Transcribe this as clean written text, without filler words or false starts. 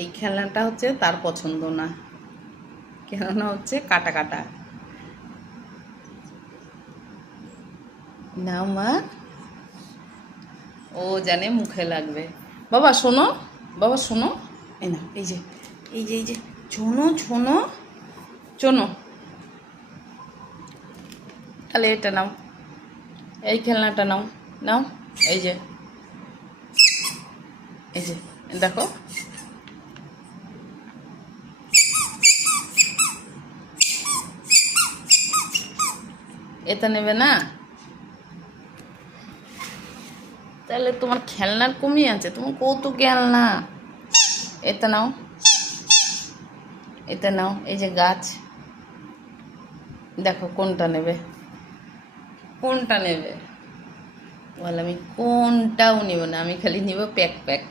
এই খেলনাটা হচ্ছে তার পছন্দ না, কেননা হচ্ছে কাটা কাটা। নাও মা, ও জানে মুখে লাগবে। বাবা শোনো, বাবা শোনো, এই না, এই যে এই যে এই যে শোনো শোনো শোনো, তাহলে এটা নাও, এই খেলনাটা নাও, নাও, এই যে এই যে দেখো, এটা নেবে না? তাহলে তোমার খেলনার কমই আছে, তোমার কত খেলনা। এটা নাও, এটা নাও, এই যে গাছ, দেখো কোনটা নেবে, কোনটা নেবে? বলে আমি কোনটাও নিব না, আমি খালি নিব প্যাক প্যাক।